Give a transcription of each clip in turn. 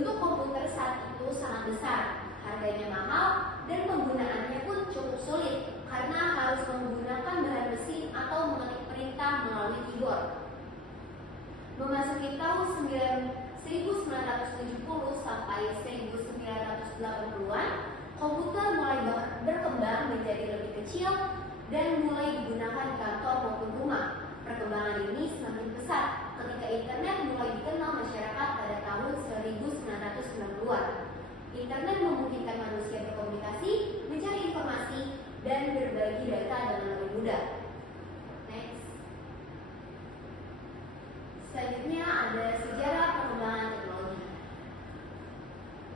Bentuk komputer saat itu sangat besar, harganya mahal, dan penggunaannya pun cukup sulit karena harus menggunakan bahan mesin atau mengetik perintah melalui keyboard. Memasuki tahun 1970 sampai 1980-an, komputer mulai berkembang menjadi lebih kecil dan mulai digunakan di kantor maupun rumah. Perkembangan ini semakin pesat ketika internet mulai dikenal masyarakat pada tahun 1990-an. Internet memungkinkan manusia berkomunikasi, mencari informasi, dan berbagi data dengan lebih mudah. Next. Selanjutnya ada sejarah perkembangan teknologi.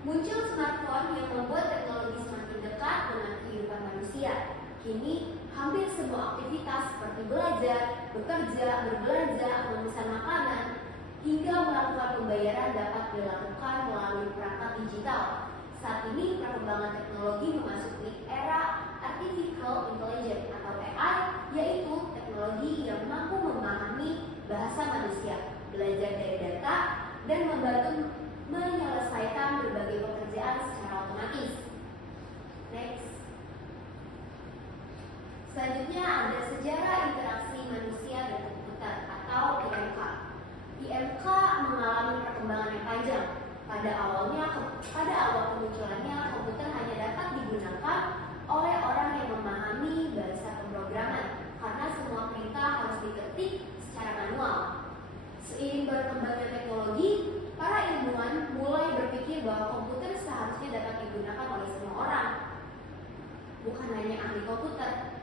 Muncul smartphone yang membuat teknologi semakin dekat dengan kehidupan manusia. Kini, hampir semua aktivitas seperti belajar, bekerja, berbelanja, memesan makanan, hingga melakukan pembayaran dapat dilakukan melalui perangkat digital. Saat ini, perkembangan teknologi memasuki era Artificial Intelligence atau AI, yaitu teknologi yang mampu memahami bahasa manusia, belajar dari data, dan membantu menyelesaikan berbagai pekerjaan secara otomatis. Next. Selanjutnya ada sejarah interaksi manusia dan komputer atau IMK. IMK mengalami perkembangan yang panjang. Pada awal kemunculannya, komputer hanya dapat digunakan oleh orang yang memahami bahasa pemrograman karena semua perintah harus diketik secara manual. Seiring berkembangnya teknologi, para ilmuwan mulai berpikir bahwa komputer seharusnya dapat digunakan oleh semua orang, bukan hanya ahli komputer.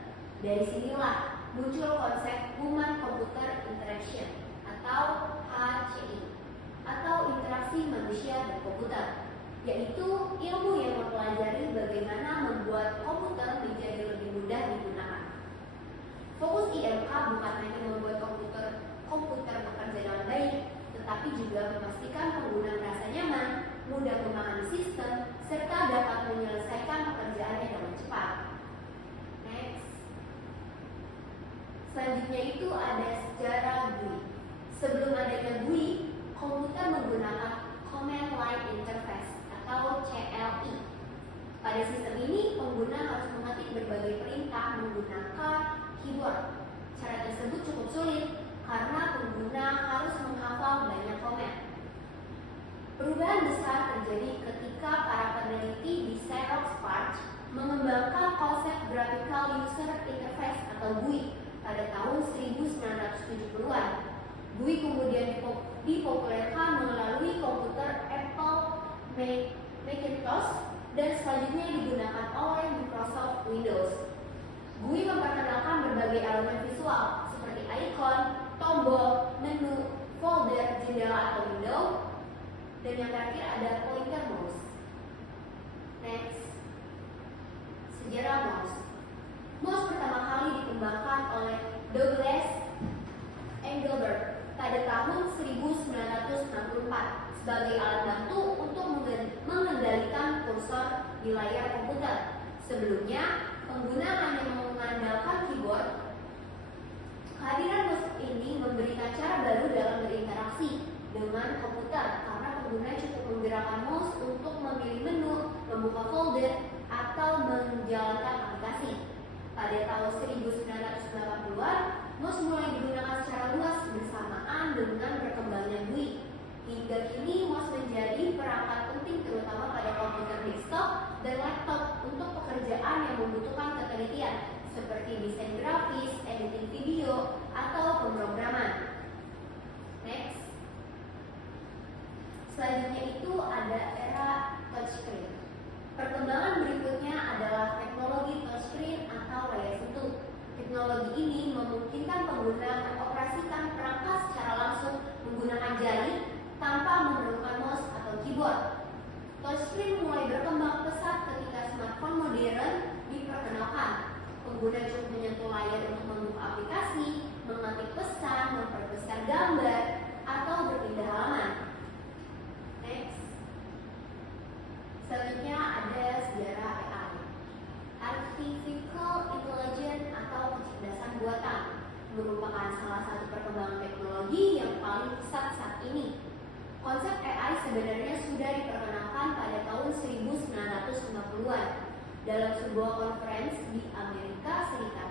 Dari sinilah muncul konsep Human Computer Interaction atau HCI atau interaksi manusia dan komputer, yaitu ilmu yang mempelajari bagaimana membuat komputer menjadi lebih mudah digunakan. Fokus IMK bukan hanya membuat komputer bekerja dengan baik, tetapi juga memastikan pengguna merasa nyaman, mudah memahami sistem, serta dapat menyelesaikan pekerjaannya dengan cepat. Next. Selanjutnya itu ada sejarah GUI. Sebelum adanya GUI, komputer menggunakan Command Line Interface atau CLI. Pada sistem ini, pengguna harus mengetik berbagai perintah menggunakan keyboard. Cara tersebut cukup sulit karena pengguna harus menghafal banyak komen. Perubahan besar terjadi ketika para peneliti di Xerox PARC mengembangkan konsep Graphical User Interface atau GUI pada tahun 1970-an. GUI kemudian dipopulerkan melalui komputer Apple Macintosh dan selanjutnya digunakan oleh Microsoft Windows. GUI memperkenalkan berbagai elemen visual seperti ikon, tombol, menu, folder, jendela atau window, dan yang terakhir ada pointer mouse. Next. Sejarah mouse. Mouse pertama kali dikembangkan oleh Douglas Engelbart pada tahun 1964 sebagai alat bantu untuk mengendalikan kursor di layar komputer. Sebelumnya, pengguna hanya mengandalkan keyboard. Kehadiran mouse ini memberikan cara baru dalam berinteraksi dengan komputer karena pengguna cukup menggerakkan mouse untuk memilih menu, membuka folder, atau menjalankan aplikasi. Pada tahun 1980-an, mouse mulai digunakan secara luas bersamaan dengan berkembangnya GUI. Hingga kini, mouse menjadi perangkat penting terutama pada komputer desktop dan laptop untuk pekerjaan yang membutuhkan ketelitian seperti desain grafis, editing video, atau pemrograman. Next. Selanjutnya itu ada era touchscreen. Perkembangan berikutnya adalah teknologi touchscreen atau layar sentuh. Teknologi ini memungkinkan pengguna mengoperasikan perangkat secara langsung menggunakan jari tanpa memerlukan mouse atau keyboard. Touchscreen mulai berkembang pesat ketika smartphone modern diperkenalkan. Pengguna cukup menyentuh layar untuk membuka aplikasi, mengetik pesan, memperbesar gambar, atau berpindah halaman. Next. Selanjutnya ada sejarah AI. Artificial Intelligence atau kecerdasan buatan merupakan salah satu perkembangan teknologi yang paling pesat saat ini. Konsep AI sebenarnya sudah diperkenalkan pada tahun 1950-an dalam sebuah konferensi di Amerika Serikat.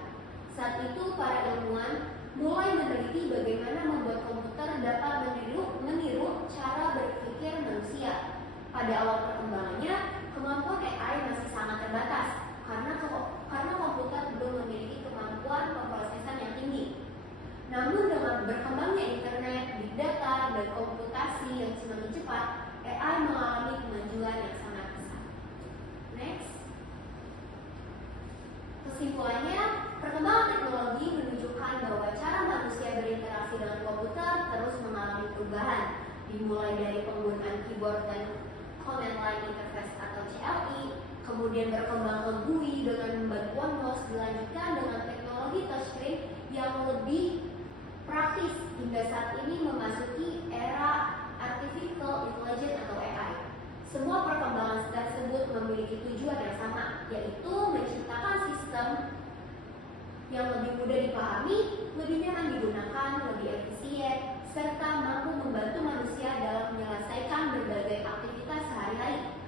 Saat itu para ilmuwan mulai meneliti bagaimana membuat komputer dapat meniru cara berpikir manusia. Pada awal perkembangannya, kemampuan AI masih sangat terbatas karena komputer belum memiliki kemampuan pemrosesan yang tinggi. Namun dengan berkembangnya internet, big data, dan komputasi yang semakin cepat, AI mengalami kemajuan yang sangat besar. Next. Kesimpulannya, perkembangan teknologi menunjukkan bahwa cara manusia berinteraksi dengan komputer terus mengalami perubahan, dimulai dari penggunaan keyboard dan command line interface atau CLI, kemudian berkembang ke GUI dengan bantuan mouse, dilanjutkan dengan teknologi touchscreen yang lebih praktis hingga saat ini memasuki era artificial intelligence atau AI. Semua perkembangan tersebut memiliki tujuan yang sama, yaitu menciptakan sistem yang lebih mudah dipahami, lebih nyaman digunakan, lebih efisien, serta mampu membantu manusia dalam menyelesaikan berbagai aktivitas sehari-hari.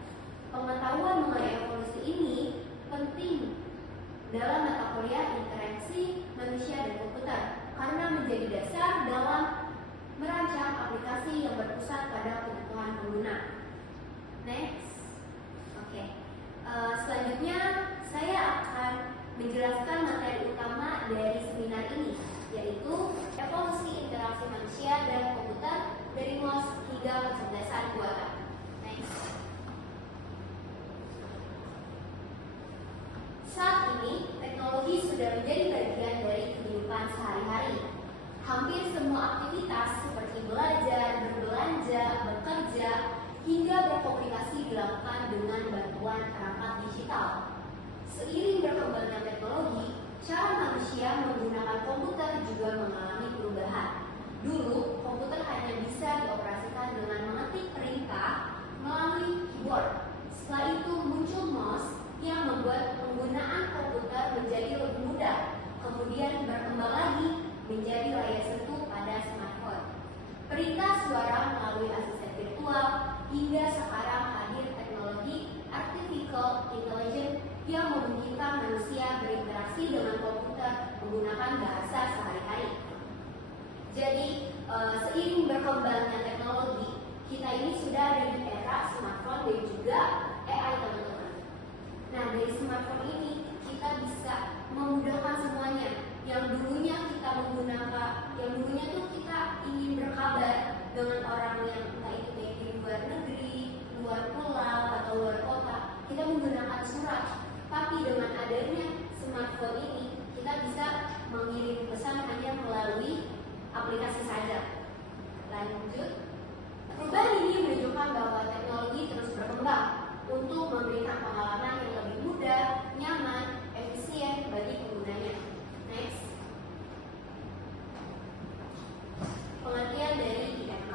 Pengetahuan mengenai evolusi ini penting dalam mata kuliah interaksi manusia dan komputer karena menjadi dasar dalam merancang aplikasi yang berpusat pada kebutuhan pengguna. Next. Oke. Selanjutnya saya akan menjelaskan materi utama dari seminar ini, yaitu evolusi interaksi manusia dan komputer dari MOS hingga kecerdasan buatan. Next. Saat ini, teknologi sudah menjadi bagian dari kehidupan sehari-hari. Hampir semua aktivitas seperti belajar, berbelanja, bekerja, hingga berkomunikasi dilakukan dengan bantuan perangkat digital. Seiring berkembangnya teknologi, cara manusia menggunakan komputer juga mengalami perubahan. Dulu, komputer hanya bisa dioperasikan dengan mengetik perintah melalui keyboard. Setelah itu muncul mouse yang membuat penggunaan komputer menjadi lebih mudah. Kemudian berkembang lagi menjadi layar sentuh pada smartphone. Perintah suara melalui asisten virtual, hingga sekarang hadir teknologi artificial intelligence yang memungkinkan manusia berinteraksi dengan komputer menggunakan bahasa sehari-hari. Jadi, seiring berkembangnya teknologi, kita ini sudah ada di era smartphone dan juga AI, teman-teman. Nah, dari smartphone ini kita bisa memudahkan semuanya. Yang dulunya tuh kita ingin berkabar dengan orang yang entah itu di luar negeri, luar pulau atau luar kota, kita menggunakan surat. Tapi dengan adanya smartphone ini, kita bisa mengirim pesan hanya melalui aplikasi saja. Lanjut. Perubahan ini menunjukkan bahwa teknologi terus berkembang untuk memberikan pengalaman yang lebih mudah, nyaman, efisien bagi penggunanya. Next. Pengertian dari IMK.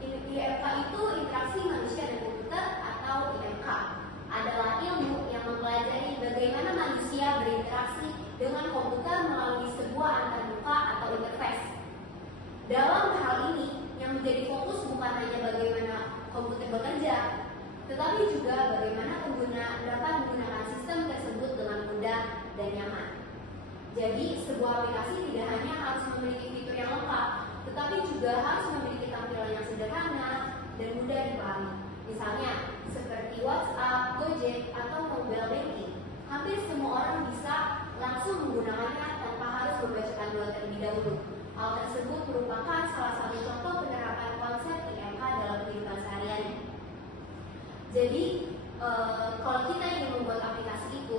IMK itu interaksi manusia dan komputer atau IMK. Adalah ilmu yang mempelajari bagaimana manusia berinteraksi dengan komputer melalui sebuah antarmuka atau interface. Dalam hal ini, yang menjadi fokus bukan hanya bagaimana komputer bekerja, tetapi juga bagaimana pengguna dapat menggunakan sistem tersebut dengan mudah dan nyaman. Jadi, sebuah aplikasi tidak hanya harus memiliki fitur yang lengkap, tetapi juga harus memiliki tampilan yang sederhana dan mudah dipahami. Misalnya, seperti WhatsApp, Gojek, atau mobile banking. Hampir semua orang bisa langsung menggunakannya tanpa harus membaca panduan terlebih dahulu. Hal tersebut merupakan salah satu contoh penerapan konsep IMK dalam kehidupan sehari-hari. Jadi, kalau kita ingin membuat aplikasi itu,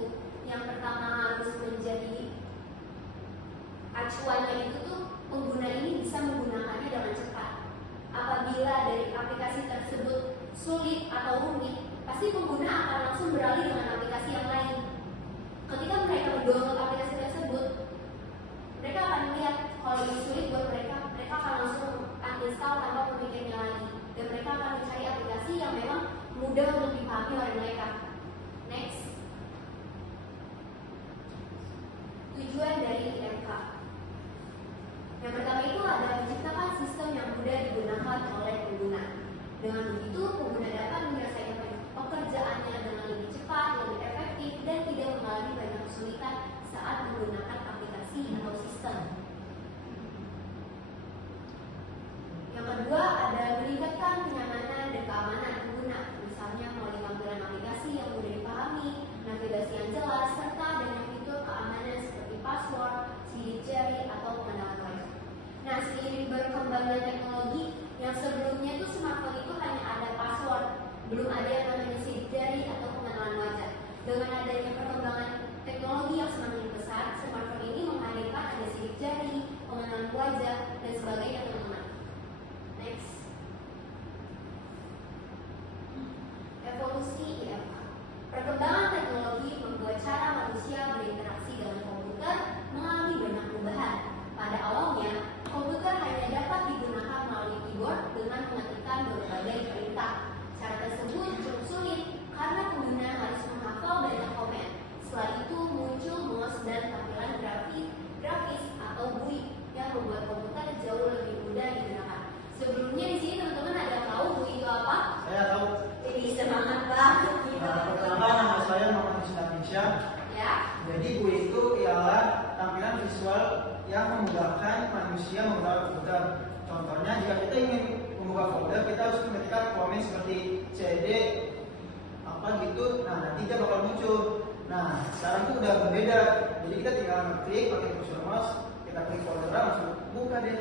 yang pertama harus menjadi acuannya itu tuh pengguna ini bisa menggunakannya dengan cepat. Apabila dari aplikasi tersebut sulit atau rumit, pasti pengguna akan langsung beralih dengan aplikasi yang lain. Ketika mereka mendownload aplikasi tersebut, mereka akan melihat kalau ini sulit buat mereka akan langsung uninstall tanpa memikirnya lagi, dan mereka akan mencari aplikasi yang memang mudah untuk dipahami oleh mereka. Next. Tujuan dari IMK. Yang pertama itu adalah menciptakan sistem yang mudah digunakan oleh pengguna. Dengan begitu, pengguna dapat menyelesaikan pekerjaannya dengan lebih cepat, lebih efektif, dan tidak mengalami banyak kesulitan saat menggunakan aplikasi atau sistem. Yang kedua, ada meningkatkan kenyamanan dan keamanan pengguna, misalnya melalui tampilan aplikasi yang mudah dipahami, navigasi yang jelas, serta dengan fitur keamanan seperti password, sidik jari, atau pengenalan wajah. Nah, seiring berkembangnya teknologi, yang sebelumnya itu smartphone itu hanya ada password, belum ada yang namanya sidik jari atau pengenalan wajah. Dengan adanya perkembangan teknologi yang semakin besar, smartphone ini menghadirkan ada sidik jari, pengenalan wajah, dan sebagainya, teman-teman. Next. Evolusi IFA. Perkembangan teknologi membuat cara manusia berinteraksi dengan komputer mengalami banyak perubahan. Pada awalnya, komputer hanya dapat digunakan melalui keyboard dengan mengetikkan berbagai perintah. Cara tersebut cukup sulit karena pengguna harus menghafal banyak komen. Setelah itu muncul mouse dan tampilan grafis atau GUI yang membuat komputer jauh lebih mudah digunakan. Sebelumnya di sini teman-teman ada yang tahu GUI itu apa? Saya tahu. Jadi semangat banget gitu. Pertama, nama saya Muhammad Indonesia. Ya. Jadi GUI itu ialah tampilan visual yang memudahkan manusia menggunakan komputer. Contohnya, jika kita ingin membuka folder, kita harus mengetikkan komen seperti CD apa gitu. Nah, nanti dia bakal muncul. Nah, sekarang itu udah berbeda. Jadi kita tinggal klik pakai cursor mouse, kita klik folder langsung buka deh.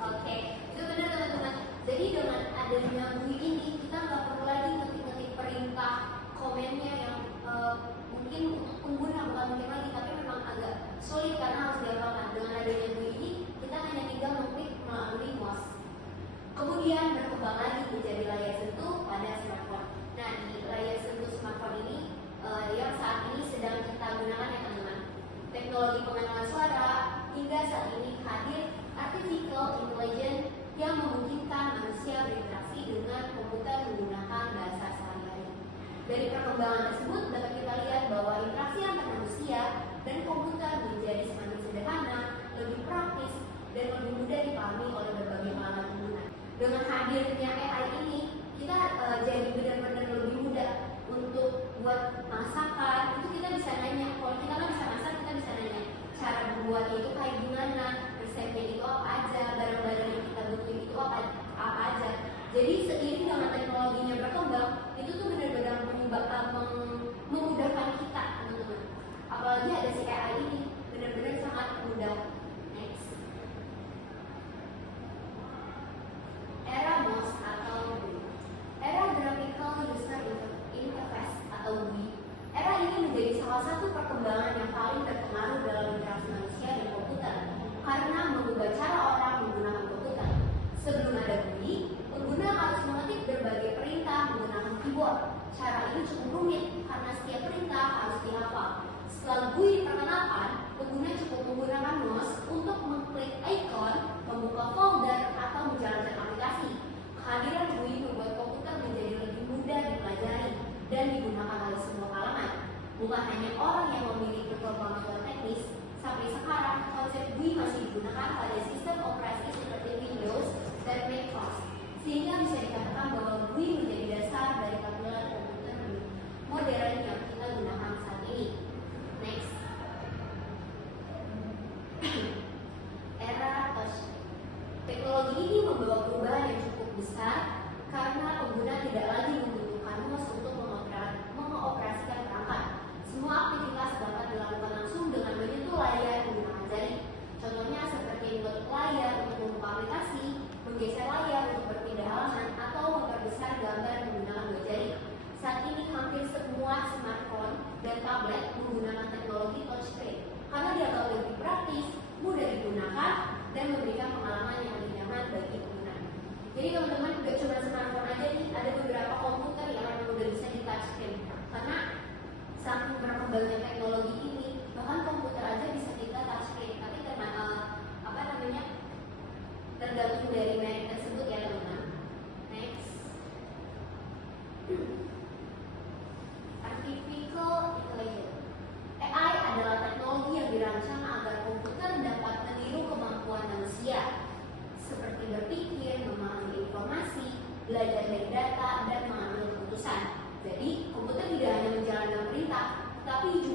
Oke, itu benar teman-teman. Jadi dengan adanya GUI ini, kita nggak perlu lagi ngetik-ngetik perintah komennya yang mungkin untuk pengguna bukan mungkin lagi, tapi memang agak sulit karena harus dihafalkan. Dengan adanya GUI ini, kita hanya tinggal mengklik melalui mouse. Kemudian berkembang lagi menjadi layar sentuh pada smartphone. Nah, di layar sentuh smartphone ini yang saat ini sedang kita gunakan ya teman-teman. Teknologi pengenalan suara hingga saat ini hadir artificial intelligence yang memungkinkan manusia berinteraksi dengan komputer menggunakan bahasa sehari-hari. Dari perkembangan tersebut dapat kita lihat bahwa interaksi antar manusia dan komputer menjadi semakin sederhana, lebih praktis, dan lebih mudah dipahami oleh berbagai kalangan pengguna. Dengan hadirnya AI ini, kita jadi benar-benar lebih mudah untuk buat masakan. Itu kita bisa nanya, kalau kita kan bisa masak, kita bisa nanya cara membuatnya itu kayak gimana, resepnya itu apa aja, barang-barang yang kita butuhin itu apa aja. Jadi seiring dengan teknologinya berkembang, itu tuh benar-benar memudahkan kita, teman-teman. Apalagi ada si AI ini, benar-benar sangat mudah. Next. Era MOS atau GUI. Era Graphical User Interface atau GUI. Era ini menjadi salah satu perkembangan yang paling berpengaruh dalam interaksi manusia dan komputer karena mengubah cara orang menggunakan komputer. Sebelum ada GUI, pengguna harus mengetik berbagai perintah menggunakan keyboard. Cara ini cukup rumit karena setiap perintah harus dihafal. Setelah GUI diperkenalkan, pengguna cukup menggunakan mouse untuk mengklik icon, membuka folder, atau menjalankan aplikasi. Kehadiran GUI membuat komputer menjadi lebih mudah dipelajari dan digunakan oleh semua kalangan. Bukan hanya orang yang memiliki kemampuan teknis, sampai sekarang konsep GUI masih digunakan pada sistem operasi seperti Windows dan MacOS, sehingga bisa dikatakan bahwa GUI menjadi dasar dari tampilan komputer modern yang kita gunakan saat ini. Next. Era touch. Teknologi ini membawa perubahan yang cukup besar karena pengguna tidak lagi membutuhkan mouse untuk mengoperasikan perangkat. Semua aktivitas dapat dilakukan langsung dengan menyentuh layar menggunakan jari. Contohnya seperti menutup layar untuk membuka aplikasi, menggeser layar untuk berpindah halaman, atau memperbesar gambar menggunakan dua jari.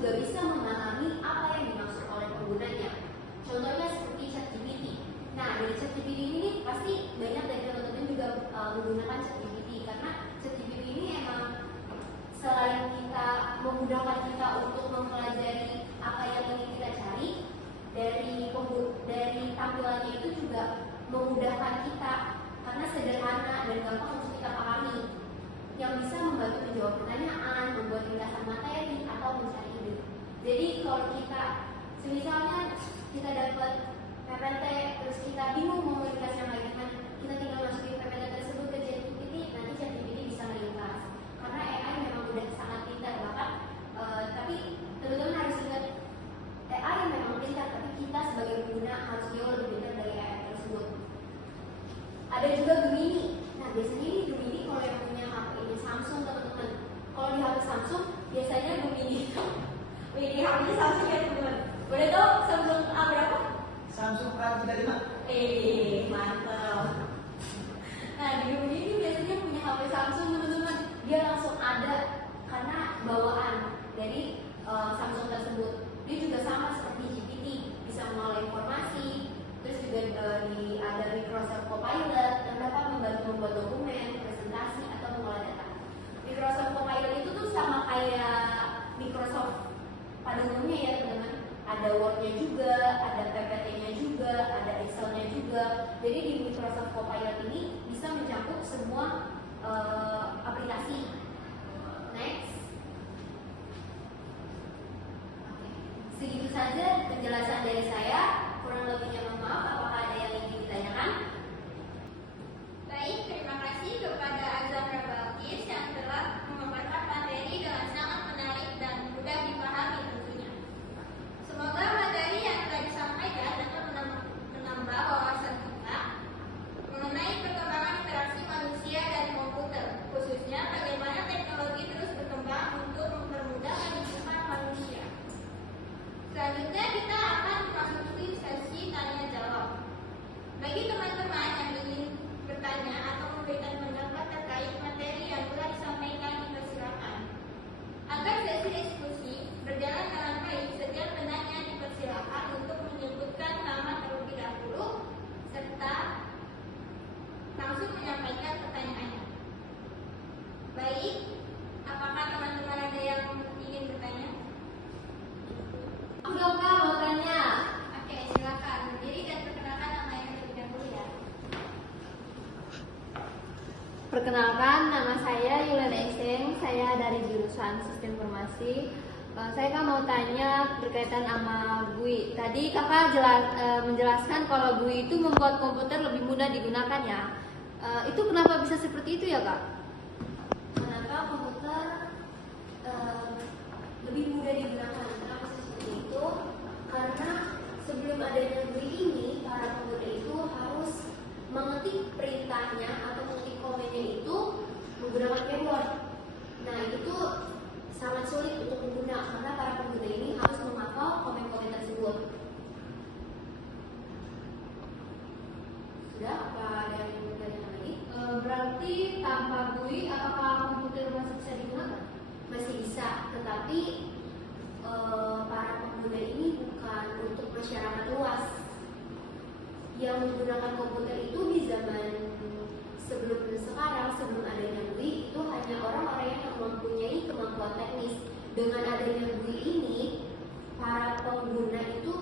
juga bisa memahami apa yang dimaksud oleh penggunanya. Contohnya seperti ChatGPT. Nah, dari ChatGPT ini pasti banyak dari teman-teman juga menggunakan ChatGPT, karena ChatGPT ini emang selain kita memudahkan kita untuk mempelajari apa yang ingin kita cari, dari tampilannya itu juga memudahkan kita karena sederhana dan gampang untuk kita pahami, yang bisa membantu menjawab pertanyaan, membuat ringkasan materi, atau mencari ide. Jadi kalau kita, misalnya kita dapat PPT, terus kita bingung mau meringkas yang lain gimana, kita tinggal masukin PPT tersebut ke ChatGPT, nanti ChatGPT bisa meringkas. Karena AI memang udah sangat pintar, bahkan tapi teman-teman harus ingat, AI memang pintar, tapi kita sebagai pengguna harus jauh lebih pintar dari AI tersebut. Ada juga Gemini. Nah, biasanya ini Gemini kalau yang punya HP ini Samsung, teman-teman. Kalau di HP Samsung, biasanya Gemini. Ini HP-nya Samsung ya, teman-teman. Boleh tahu Samsung A berapa? Samsung A35. Mantap. Nah, di Gemini ini biasanya punya HP Samsung, teman-teman. Dia langsung ada karena bawaan dari Samsung tersebut. Dia juga sama seperti GPT, bisa mengolah informasi. Terus juga ada Microsoft Copilot yang dapat membantu membuat dokumen, presentasi, atau mengolah data. Microsoft Copilot itu tuh sama kayak Microsoft pada umumnya ya, teman-teman. Ada Word-nya juga, ada PPT-nya juga, ada Excel-nya juga. Jadi di Microsoft Copilot ini bisa mencakup semua aplikasi. Next. Segitu saja penjelasan dari saya. Kurang lebihnya mohon maaf. Apakah ada yang ingin ditanyakan? Baik, terima kasih kepada Azahra Balkis yang telah memaparkan materi dengan sangat menarik dan mudah dipahami tentunya. Semoga materi yang telah disampaikan dapat menambah wawasan kita mengenai perkembangan interaksi manusia dan komputer, khususnya bagaimana teknologi terus berkembang untuk mempermudah kehidupan manusia. Selanjutnya kita akan memasuki sesi tanya jawab. Bagi teman-teman yang ingin bertanya atau memberikan pendapat terkait materi yang telah disampaikan, dipersilakan. Agar sesi diskusi berjalan dengan baik, setiap penanya dipersilakan untuk menyebutkan nama terlebih dahulu serta langsung menyampaikan pertanyaannya. Baik, apakah teman-teman ada yang ingin bertanya? Udah Kak, mau tanya. Oke, silakan berdiri dan perkenalkan nama yang terlebih dahulu ya. Perkenalkan, nama saya Yuliana Eseng, saya dari jurusan Sistem Informasi. Saya kan mau tanya berkaitan sama GUI. Tadi kakak menjelaskan kalau GUI itu membuat komputer lebih mudah digunakan ya. Itu kenapa bisa seperti itu ya kak? Kenapa komputer lebih mudah digunakan? Kenapa seperti itu? Karena sebelum adanya GUI ini, para pengguna itu harus mengetik perintahnya atau mengetik komennya itu menggunakan keyboard. Nah, itu sangat sulit untuk pengguna karena para pengguna ini harus menghafal komen-komen tersebut. Sudah? Apa ada yang ingin bertanya lagi? Berarti tanpa GUI apakah komputer masih bisa digunakan? Masih bisa, tetapi para pengguna ini bukan untuk masyarakat luas. Yang menggunakan komputer itu di zaman sebelum sekarang, sebelum adanya GUI, itu hanya orang-orang yang mempunyai kemampuan teknis. Dengan adanya GUI ini, para pengguna itu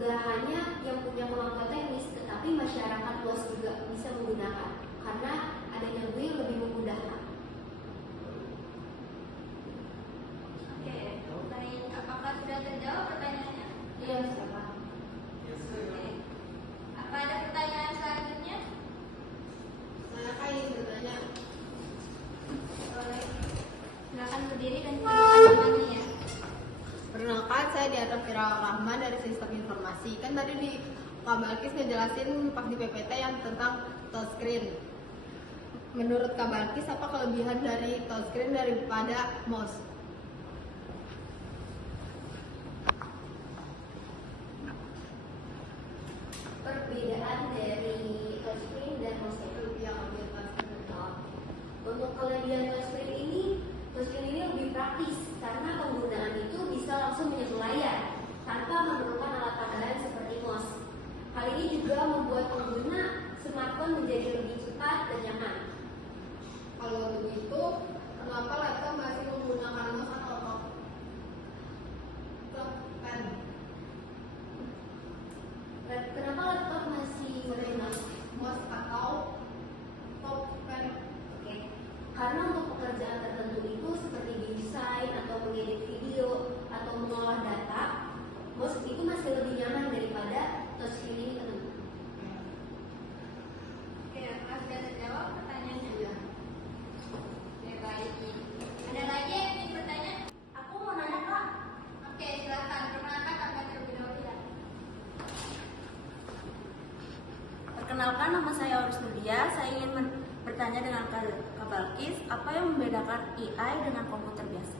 nggak hanya yang punya kemampuan teknis, tetapi masyarakat luas juga bisa menggunakan karena adanya GUI lebih memudahkan. Oke, baik. Apakah sudah terjawab pertanyaannya? Iya, siapa? Oke. Apa ada pertanyaan selanjutnya? Saya kan ingin bertanya. Boleh. Silakan berdiri dan tunjukkan namanya ya. Perkenalkan, saya di atas Firaul Rahman dari Sistem Informasi. Kan tadi di Kak Balkis ngejelasin pas di PPT yang tentang touchscreen. Menurut Kak Balkis, apa kelebihan dari touchscreen daripada mouse? Perbedaan dari touchscreen dan mouse itu yang lebih untuk kelebihan touchscreen ini lebih praktis karena penggunaan itu bisa langsung Perkenalkan, nama saya Aurus Nudia. Saya ingin bertanya dengan Kak Balkis, apa yang membedakan AI dengan komputer biasa?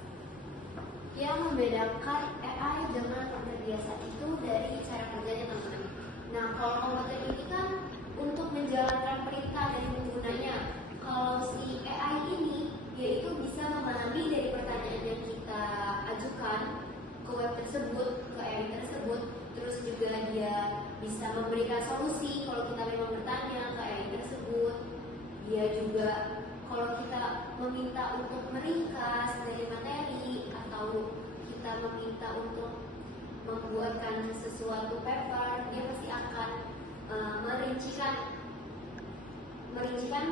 Yang membedakan AI dengan komputer biasa itu dari cara kerjanya, teman-teman. Nah, kalau komputer ini kan untuk menjalankan perintah dari penggunanya. Kalau si AI ini, yaitu bisa memahami dari pertanyaan yang kita ajukan ke web tersebut, ke AI tersebut, terus juga dia bisa memberikan solusi kalau kita memang bertanya ke AI tersebut. Dia juga kalau kita meminta untuk meringkas dari materi atau kita meminta untuk membuatkan sesuatu paper, dia pasti akan merincikan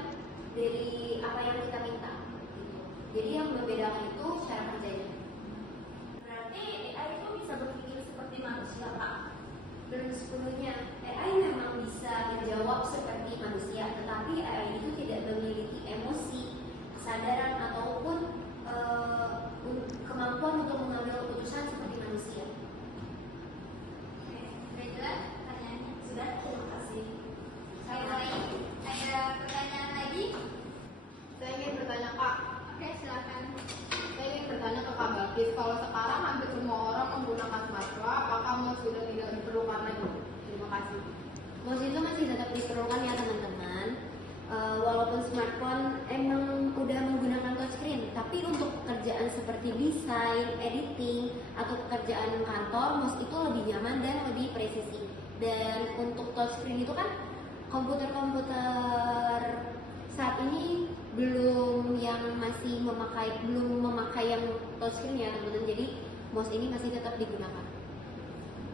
dari apa yang kita minta. Gitu. Jadi yang membedakan itu cara kerjanya. Berarti AI itu bisa berpikir seperti manusia, Kak? Belum sepenuhnya. AI memang bisa menjawab seperti manusia, tetapi AI itu tidak memiliki emosi, kesadaran ataupun kemampuan untuk mengambil keputusan seperti manusia. Oke, sudah jelas pertanyaannya? Sudah, terima kasih. Saya lagi ada pertanyaan lagi? Saya ingin bertanya Kak, Oke, silakan. saya ingin bertanya ke Kak Balkis, kalau sekarang hampir semua orang menggunakan smartphone, apakah mouse sudah tidak diperlukan lagi? Terima kasih. Mouse itu masih tetap diperlukan ya teman-teman. Walaupun smartphone emang udah menggunakan touchscreen, tapi untuk pekerjaan seperti desain, editing, atau pekerjaan kantor, mouse itu lebih nyaman dan lebih presisi. Dan untuk touchscreen itu kan komputer-komputer saat ini belum memakai yang touchscreen ya teman-teman. Jadi mouse ini masih tetap digunakan.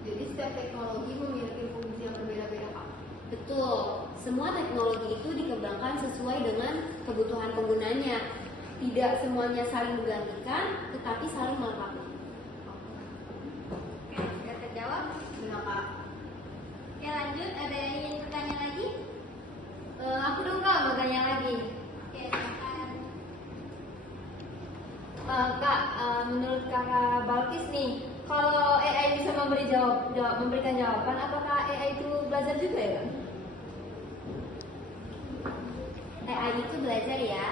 Jadi setiap teknologi memiliki fungsi yang berbeda-beda Kak. Betul, semua teknologi itu dikembangkan sesuai dengan kebutuhan penggunanya. Tidak semuanya saling menggantikan, tetapi saling melengkapi. Oke, sudah terjawab. Benar Kak. Oke, lanjut. Ada yang ingin bertanya lagi? Aku dong Kak, mau tanya lagi. Oke, silakan. Kak, menurut Kakak Balkis nih, kalau AI bisa memberikan jawaban, apakah AI itu belajar juga ya Kak? AI itu belajar ya,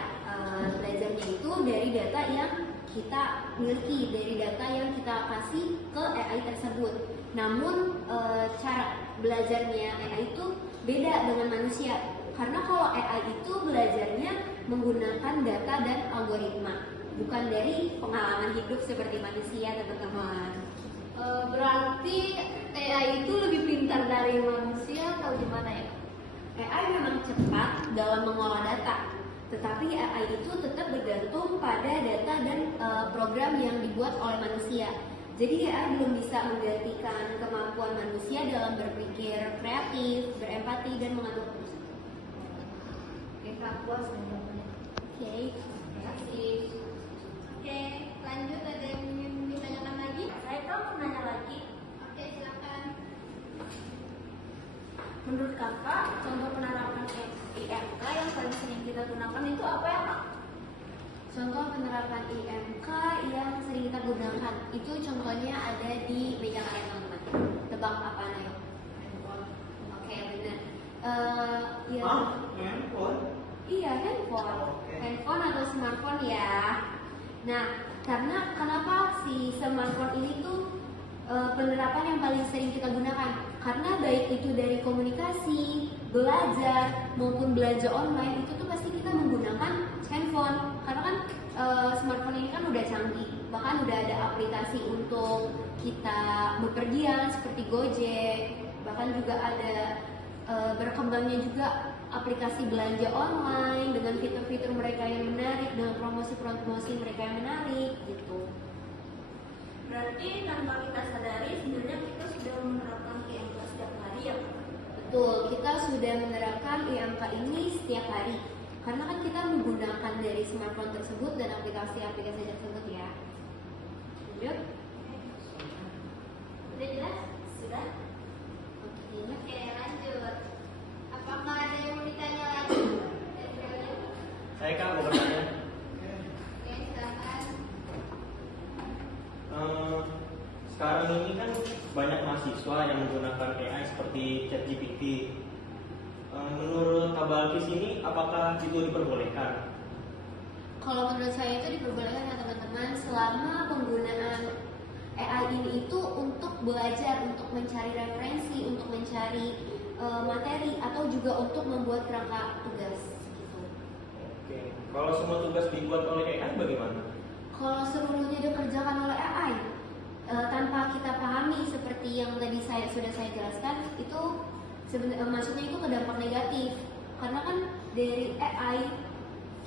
belajarnya itu dari data yang kita miliki, dari data yang kita kasih ke AI tersebut. Namun cara belajarnya AI itu beda dengan manusia, karena kalau AI itu belajarnya menggunakan data dan algoritma, bukan dari pengalaman hidup seperti manusia, teman-teman. Berarti AI itu lebih pintar dari manusia atau gimana ya? AI memang cepat dalam mengolah data, tetapi AI itu tetap bergantung pada data dan program yang dibuat oleh manusia. Jadi AI belum bisa menggantikan kemampuan manusia dalam berpikir kreatif, berempati, dan mengatur keputusan. Oke Kak, puas jawabannya. Oke, terima kasih. Oke, lanjut. Ada yang ingin ditanyakan lagi? Saya kan mau nanya lagi. Oke, silakan. Menurut Kakak, contoh penerapan IMK yang paling sering kita gunakan itu apa ya, Kak? Contoh penerapan IMK yang sering kita gunakan itu contohnya ada di meja kalian teman-teman. Tebak apa Nayo? Oke, benar. Ya. Handphone? Iya, handphone. Oke. Handphone atau smartphone ya. Nah, karena kenapa si smartphone ini tuh penerapan yang paling sering kita gunakan? Karena baik itu dari komunikasi, belajar, maupun belanja online, itu tuh pasti kita menggunakan handphone. Karena kan smartphone ini kan udah canggih, bahkan udah ada aplikasi untuk kita bepergian seperti Gojek, bahkan juga ada berkembangnya juga aplikasi belanja online dengan fitur-fitur mereka yang menarik, dengan promosi-promosi mereka yang menarik gitu. Berarti tanpa kita sadari sebenarnya kita sudah menerapkan IMK setiap hari ya, Kak? Betul, kita sudah menerapkan IMK ini setiap hari. Karena kan kita menggunakan dari smartphone tersebut dan aplikasi-aplikasi tersebut ya. Lanjut. Sudah jelas? Sudah? Oke. Oke, lanjut. Apakah ada yang mau ditanya lagi? Saya Kak mau bertanya. Oke, silakan. Sekarang ini kan banyak mahasiswa yang menggunakan AI seperti ChatGPT. menurut Kak Balkis ini apakah itu diperbolehkan? Kalau menurut saya itu diperbolehkan ya teman-teman, selama penggunaan AI ini itu untuk belajar, untuk mencari referensi, untuk mencari materi, atau juga untuk membuat kerangka tugas gitu. Oke. Kalau semua tugas dibuat oleh AI bagaimana? Kalau seluruhnya dikerjakan oleh AI tanpa kita pahami seperti yang tadi sudah saya jelaskan, itu maksudnya itu ke dampak negatif. Karena kan dari AI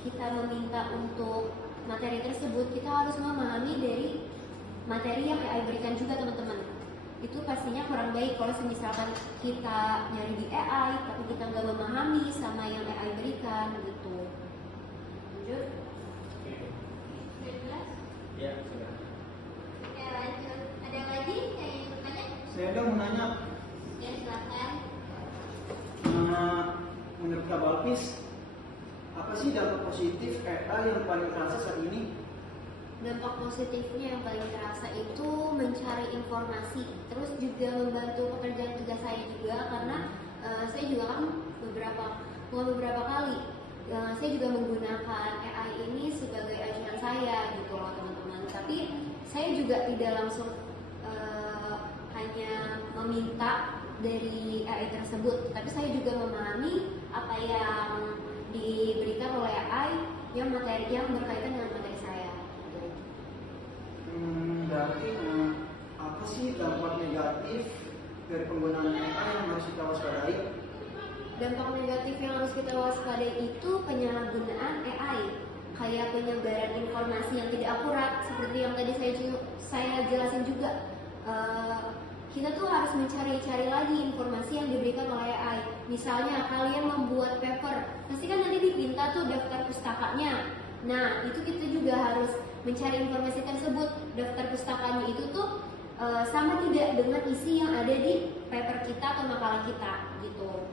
kita meminta untuk materi tersebut, kita harus memahami dari materi yang AI berikan juga teman-teman. Itu pastinya kurang baik kalau misalkan kita nyari di AI tapi kita nggak memahami sama yang AI berikan gitu. Lanjut. Oke. Sudah jelas? Ya, sudah. Ya lanjut. Ada yang lagi yang ingin bertanya? Saya ada mau nanya, Ya silakan. menurut Kak Balkis, apa sih dampak positif AI yang paling terasa saat ini? Dampak positifnya yang paling terasa itu mencari informasi, terus juga membantu pekerjaan tugas saya juga karena saya juga kan beberapa kali saya juga menggunakan AI ini sebagai ajudan saya gitu loh teman-teman. Tapi saya juga tidak langsung hanya meminta dari AI tersebut, tapi saya juga memahami apa yang diberikan oleh AI yang berkaitan dengan materi saya. Berarti apa sih dampak negatif dari penggunaan AI yang harus kita waspadai? Dampak negatif yang harus kita waspadai itu penyalahgunaan AI, kayak penyebaran informasi yang tidak akurat seperti yang tadi saya jelasin juga. Kita tuh harus mencari-cari lagi informasi yang diberikan oleh AI. Misalnya kalian membuat paper, pasti kan nanti dipinta tuh daftar pustakanya. Nah, itu kita juga harus mencari informasi tersebut. Daftar pustakanya itu tuh sama tidak dengan isi yang ada di paper kita atau makalah kita gitu.